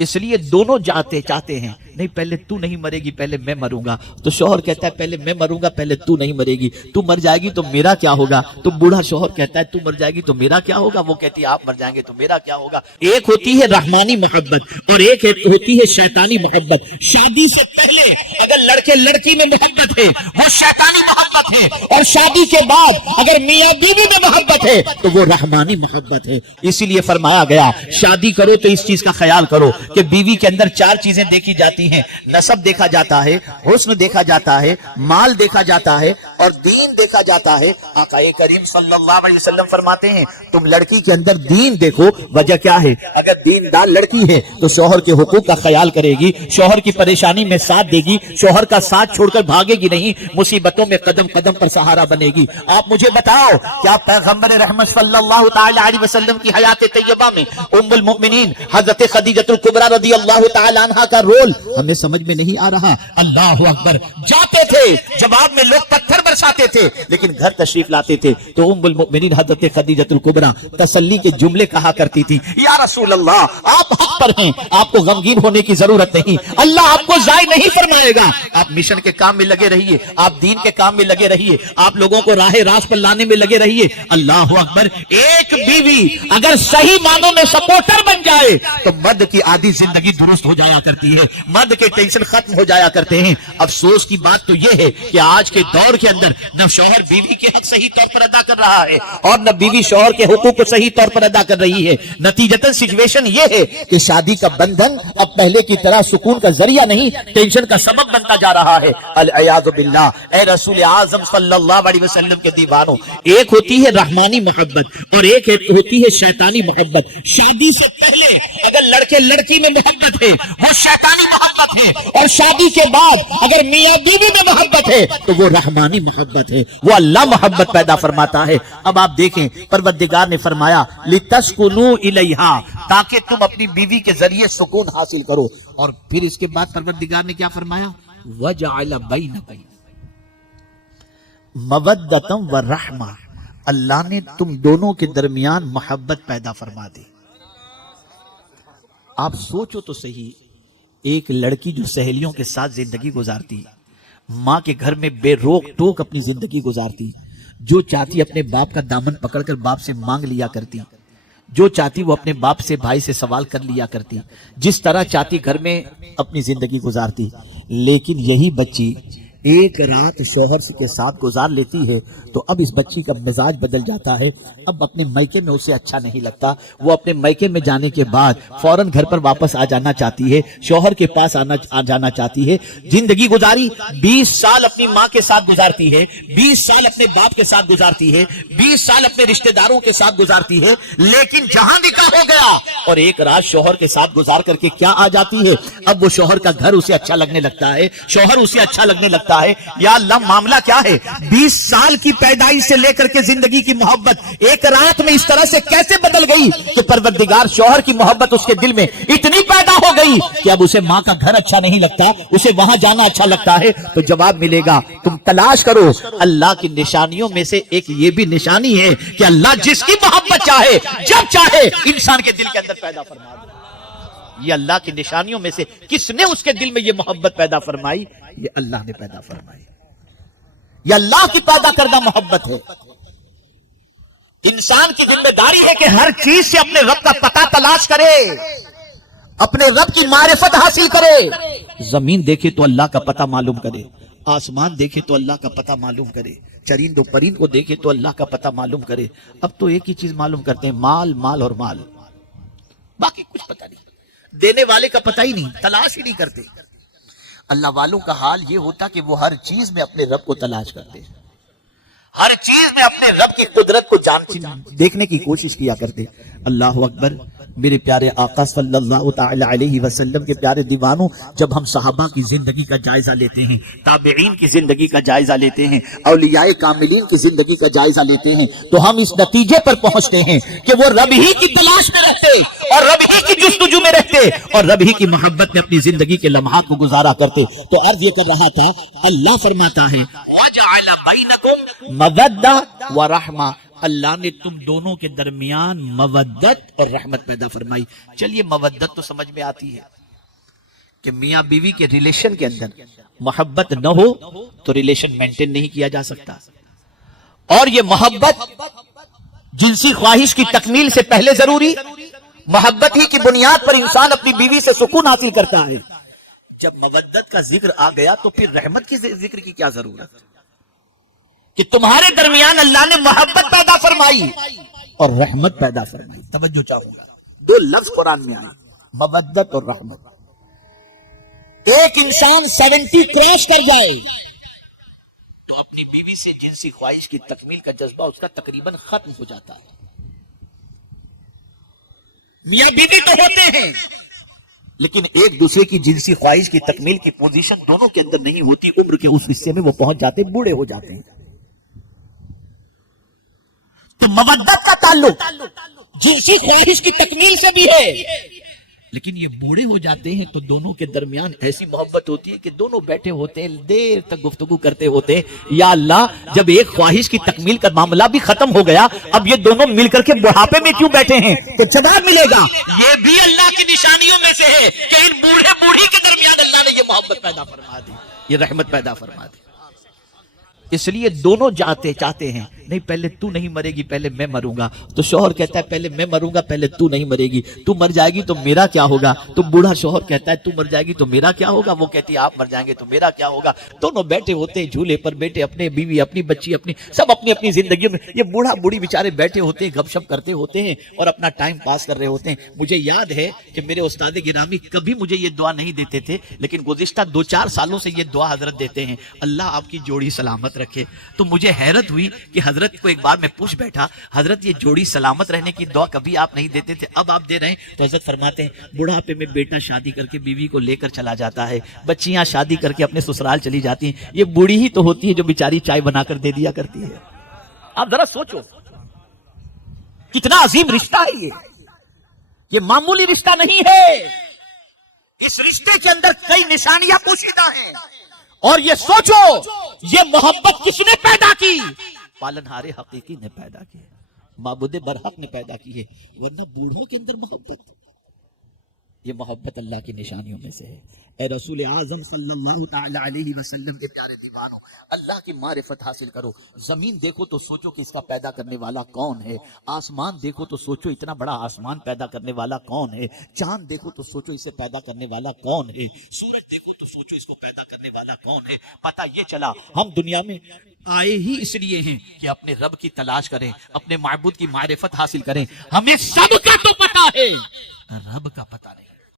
اس لیے دونوں چاہتے ہیں نہیں پہلے تو نہیں مرے گی پہلے میں مروں گا، تو شوہر کہتا ہے پہلے میں مروں گا پہلے تو نہیں مرے گی، تو مر جائے گی تو میرا کیا ہوگا؟ تو بوڑھا شوہر کہتا ہے تو مر جائے گی تو میرا کیا ہوگا؟ وہ کہتی ہے آپ مر جائیں گے تو میرا کیا ہوگا؟ ایک ہوتی ہے رحمانی محبت اور ایک ہوتی ہے شیطانی محبت۔ شادی سے پہلے اگر لڑکے لڑکی میں محبت ہے وہ شیطانی محبت ہے، اور شادی کے بعد اگر میاں بیوی میں محبت ہے تو وہ رحمانی محبت ہے۔ اسی لیے فرمایا گیا شادی کرو تو اس چیز کا خیال کرو کہ بیوی کے اندر 4 چیزیں دیکھی جاتی ہیں، نسب دیکھا جاتا ہے، حسن دیکھا جاتا ہے، مال دیکھا جاتا ہے، اور دین دیکھا جاتا ہے۔ آقا کریم صلی اللہ علیہ وسلم فرماتے ہیں تم لڑکی کے اندر دین دیکھو۔ وجہ کیا ہے؟ اگر دیندار لڑکی ہے تو شوہر کے حقوق کا خیال کرے گی، شوہر کی پریشانی میں ساتھ دے گی، شوہر کا ساتھ چھوڑ کر بھاگے گی نہیں، مصیبتوں میں قدم قدم پر سہارا بنے گی۔ آپ مجھے بتاؤ کیا پیغمبر رحمت صلی اللہ تعالی علیہ وسلم کی حیات طیبہ میں ام المؤمنین حضرت خدیجہ الکبریٰ رضی اللہ تعالی عنہا کا رول ہمیں سمجھ میں نہیں آ رہا؟ اللہ اکبر! جاتے تھے جواب میں لوگ پتھر برساتے تھے، لیکن گھر تشریف لاتے تھے تو ام المؤمنین حضرت خدیجہ الکبریٰ تسلی کے جملے کہا کرتی تھی، یا رسول اللہ آپ حق پر ہیں، آپ کو غمگین ہونے کی ضرورت نہیں، اللہ آپ کو ضائع نہیں فرمائے گا، آپ مشن کے کام میں لگے رہیے، آپ دین کے کام میں لگے رہیے، آپ لوگوں کو راہ راست پر لانے میں لگے رہیے۔ اللہ اکبر! ایک بیوی اگر صحیح معنوں میں سپورٹر بن جائے تو مرد کی آدھی زندگی درست ہو جایا کرتی ہے، مرد کے ٹینشن ختم ہو جایا کرتے ہیں۔ افسوس کی بات تو یہ ہے کہ آج کے دور کے اندر نہ شوہر بیوی کے حق صحیح طور پر ادا کر رہا ہے اور نہ بیوی شوہر کے حقوق کو صحیح طور پر ادا کر رہی ہے۔ نتیجتاً سچویشن یہ ہے کہ شادی کا بندھن اب پہلے کی طرح سکون کا ذریعہ نہیں، ٹینشن کا سبب بنتا جا رہا ہے۔ العیاذ باللہ! اے رسول اعظم صلی اللہ علیہ وسلم کے دیوانوں، ایک ہوتی ہے رحمانی محبت اور ایک ہوتی ہے شیطانی محبت۔ شادی سے پہلے اگر لڑکے لڑکی میں محبت ہے وہ شیطانی محبت ہے، اور شادی کے بعد اگر میاں بیوی میں محبت ہے تو وہ رحمانی محبت ہے، وہ اللہ محبت پیدا فرماتا ہے۔ اب آپ دیکھیں پروردگار نے فرمایا لِتَسْكُنُوا إِلَيْهَا، تاکہ تم اپنی بیوی کے ذریعے سکون حاصل کرو، اور پھر اس کے بعد پروردگار نے کیا فرمایا؟ وَجَعَلَ بَيْنَكُمْ مَوَدَّةً وَرَحْمَةً، اللہ نے تم دونوں کے درمیان محبت پیدا فرما دی۔ آپ سوچو تو صحیح، ایک لڑکی جو سہیلیوں کے ساتھ زندگی گزارتی، ماں کے گھر میں بے روک ٹوک اپنی زندگی گزارتی، جو چاہتی اپنے باپ کا دامن پکڑ کر باپ سے مانگ لیا کرتی، جو چاہتی وہ اپنے باپ سے بھائی سے سوال کر لیا کرتی، جس طرح چاہتی گھر میں اپنی زندگی گزارتی۔ لیکن یہی بچی ایک رات شوہر کے ساتھ گزار لیتی ہے تو اب اس بچی کا مزاج بدل جاتا ہے، اب اپنے میکے میں اسے اچھا نہیں لگتا، وہ اپنے میکے میں جانے کے بعد فوراً گھر پر واپس آ جانا چاہتی ہے، شوہر کے پاس آ جانا چاہتی ہے۔ زندگی گزاری 20 سال اپنی ماں کے ساتھ گزارتی ہے، 20 سال اپنے باپ کے ساتھ گزارتی ہے، 20 سال اپنے رشتہ داروں کے ساتھ گزارتی ہے، لیکن جہاں نکاح ہو گیا اور ایک رات شوہر کے ساتھ گزار کر کے کیا آ جاتی ہے؟ اب وہ شوہر کا گھر اسے اچھا لگنے لگتا ہے، شوہر اسے اچھا لگنے لگتا ہے۔ یا اللہ معاملہ کیا ہے؟ 20 سال کی پیدائش سے لے کر کے زندگی کی محبت ایک رات میں اس طرح سے کیسے بدل گئی کہ پروردگار شوہر کی محبت اس کے دل میں اتنی پیدا ہو گئی کہ اب اسے ماں کا گھر اچھا نہیں لگتا، اسے وہاں جانا اچھا لگتا ہے۔ تو جواب ملے گا تم تلاش کرو، اللہ کی نشانیوں میں سے ایک یہ بھی نشانی ہے کہ اللہ جس کی محبت چاہے جب چاہے انسان کے دل کے اندر پیدا فرما دے۔ یہ اللہ کی نشانیوں میں سے کس نے اس کے دل میں یہ محبت پیدا فرمائی؟ یہ اللہ نے پیدا فرمائی، یہ اللہ کی پیدا کردہ محبت ہے۔ انسان کی ذمہ داری ہے کہ ہر چیز سے اپنے رب کا پتہ تلاش کرے، اپنے رب کی معرفت حاصل کرے۔ زمین دیکھے تو اللہ کا پتہ معلوم کرے، آسمان دیکھے تو اللہ کا پتہ معلوم کرے، چرند و پرند کو دیکھے تو اللہ کا پتہ معلوم کرے۔ اب تو ایک ہی چیز معلوم کرتے ہیں، مال مال اور مال، باقی کچھ پتہ نہیں، دینے والے کا پتہ ہی نہیں، تلاش ہی نہیں کرتے۔ اللہ والوں کا حال یہ ہوتا کہ وہ ہر چیز میں اپنے رب کو تلاش کرتے، ہر چیز میں اپنے رب کی قدرت کو دیکھنے کی کوشش کیا کرتے۔ اللہ اکبر! میرے پیارے آقا صلی اللہ تعالی علیہ وسلم کے پیارے دیوانوں، جب ہم صحابہ کی زندگی کا جائزہ لیتے ہیں، تابعین کی زندگی کا جائزہ لیتے ہیں، اولیاء کاملین کی زندگی کا جائزہ لیتے ہیں، تو ہم اس نتیجے پر پہنچتے ہیں کہ وہ رب ہی کی تلاش میں رہتے اور رب ہی کی جستجو میں رہتے اور رب ہی کی محبت میں اپنی زندگی کے لمحات کو گزارا کرتے۔ تو عرض یہ کر رہا تھا، اللہ فرماتا ہے وَجَعَلَ بَيْنَكُمْ مَوَدَّةً وَرَحْمَةً، اللہ نے تم دونوں کے درمیان مودت اور رحمت پیدا فرمائی. چلیے مودت تو سمجھ میں آتی ہے کہ میاں بیوی کے ریلیشن کے اندر محبت نہ ہو تو ریلیشن مینٹین نہیں کیا جا سکتا. اور یہ محبت جنسی خواہش کی تکمیل سے پہلے ضروری. محبت ہی کی بنیاد پر انسان اپنی بیوی سے سکون حاصل کرتا ہے. جب مودت کا ذکر آ گیا تو پھر رحمت کی ذکر کی کیا ضرورت کہ تمہارے درمیان اللہ نے محبت پیدا فرمائی اور رحمت پیدا فرمائی. توجہ چاہوں گا, دو لفظ قرآن میں آئے, مودت اور رحمت. ایک انسان 70 کراس کر جائے تو اپنی بیوی سے جنسی خواہش کی تکمیل کا جذبہ اس کا تقریباً ختم ہو جاتا ہے. میاں بیوی تو ہوتے ہیں لیکن ایک دوسرے کی جنسی خواہش کی تکمیل کی پوزیشن دونوں کے اندر نہیں ہوتی. عمر کے اس حصے میں وہ پہنچ جاتے, بوڑھے ہو جاتے ہیں. تو مودت کا تعلق جنسی خواہش کی تکمیل سے بھی ہے, لیکن یہ بوڑھے ہو جاتے ہیں تو دونوں کے درمیان ایسی محبت ہوتی ہے کہ دونوں بیٹھے ہوتے ہیں, دیر تک گفتگو کرتے ہوتے ہیں. یا اللہ, جب ایک خواہش کی تکمیل کا معاملہ بھی ختم ہو گیا, اب یہ دونوں مل کر کے بڑھاپے میں کیوں بیٹھے ہیں؟ تو جواب ملے گا یہ بھی اللہ کی نشانیوں میں سے ہے کہ ان بوڑھے بوڑھی کے درمیان اللہ نے یہ محبت پیدا فرما دی, یہ رحمت پیدا فرما دی. اس لیے دونوں چاہتے ہیں نہیں پہلے تو نہیں مرے گی پہلے میں مروں گا. تو شوہر کہتا ہے پہلے میں مروں گا پہلے تو نہیں مرے گی, تو مر جائے گی تو میرا کیا ہوگا. تو بوڑھا شوہر کہتا ہے تو مر جائے گی تو میرا کیا ہوگا. وہ کہتی ہے آپ مر جائیں گے تو میرا کیا ہوگا. دونوں بیٹھے ہوتے ہیں جھولے پر, بیٹے اپنے, بیوی اپنی, بچی اپنی, سب اپنی اپنی زندگیوں میں. یہ بوڑھا بوڑھی بیچارے بیٹھے ہوتے ہیں, گپ شپ کرتے ہوتے ہیں اور اپنا ٹائم پاس کر رہے ہوتے ہیں. مجھے یاد ہے کہ میرے استاد گرامی کبھی مجھے یہ دعا نہیں دیتے تھے, لیکن گزشتہ 2-4 سالوں سے یہ دعا حضرت دیتے ہیں, اللہ آپ کی جوڑی سلامت رکھے. تو مجھے حیرت ہوئی کہ حضرت کو ایک بار میں پوچھ بیٹھا, حضرت یہ جوڑی سلامت رہنے کی دعا کبھی آپ نہیں دیتے تھے, اب آپ دے رہے ہیں. تو حضرت فرماتے ہیں بڑھاپے میں بیٹا شادی کر کے بیوی کو لے کر چلا جاتا ہے, بچیاں شادی کر کے اپنے سسرال چلی جاتی ہیں, یہ بوڑھی ہی تو ہوتی ہے جو بیچاری چائے بنا کر دے دیا کرتی ہے. آپ ذرا سوچو کتنا عظیم رشتہ ہے یہ معمولی رشتہ نہیں ہے. اس رشتے کے اندر کئی نشانیاں پوشیدہ ہیں. اور یہ سوچو یہ محبت کس نے پیدا کی؟ پالنہار حقیقی نے پیدا کی, معبود برحق نے پیدا کی ہے. ورنہ بوڑھوں کے اندر محبت, یہ محبت اللہ کی نشانیوں میں سے ہے. اے رسول اعظم صلی اللہ تعالی علیہ وسلم کے پیارے دیوانوں, اللہ کی معرفت حاصل کرو. زمین دیکھو تو سوچو کہ اس کا پیدا کرنے والا کون ہے. آسمان دیکھو تو سوچو اتنا بڑا آسمان پیدا کرنے والا کون ہے. چاند دیکھو تو سوچو اسے پیدا کرنے والا کون ہے. سورج دیکھو تو سوچو اس کو پیدا کرنے والا کون ہے. پتہ یہ چلا ہم دنیا میں آئے ہی اس لیے ہیں کہ اپنے رب کی تلاش کریں, اپنے معبود کی معرفت حاصل کریں. ہمیں سب کا تو پتہ ہے, رب کا پتہ نہیں.